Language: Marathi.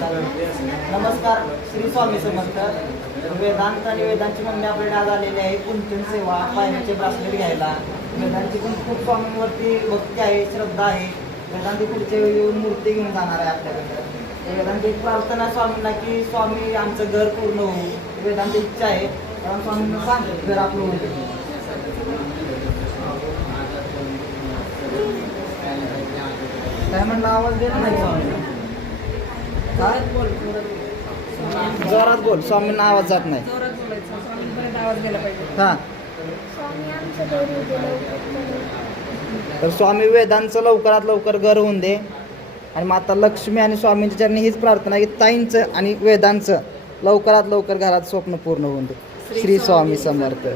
नमस्कार, श्री स्वामी समर्थ. वेदांत आणि वेदांची मम्मी आपल्याकडे आज आलेली आहे. कुंचन सेवा पायाचे ब्रासलेट घ्यायला. वेदांची पण खूप स्वामींवरती भक्ती आहे, श्रद्धा आहे. वेदांती पुढच्या वेळी येऊन मूर्ती घेऊन जाणार आहे आपल्याकडे. वेदांती एक प्रार्थना स्वामींना की स्वामी आमचं घर पूर्ण होऊ. वेदांती इच्छा आहे, कारण स्वामींना सांग घर आपलं होईल. काय म्हणलं, आवाज देत नाही स्वामी. जोरात बोल, स्वामींना आवाज जात नाही. हा, तर स्वामी वेदांचं लवकरात लवकर घर होऊन दे. आणि माता लक्ष्मी आणि स्वामींच्या चरणी हीच प्रार्थना की ताईंचं आणि वेदांचं लवकरात लवकर घरात स्वप्न पूर्ण होऊन दे. श्री स्वामी समर्थ.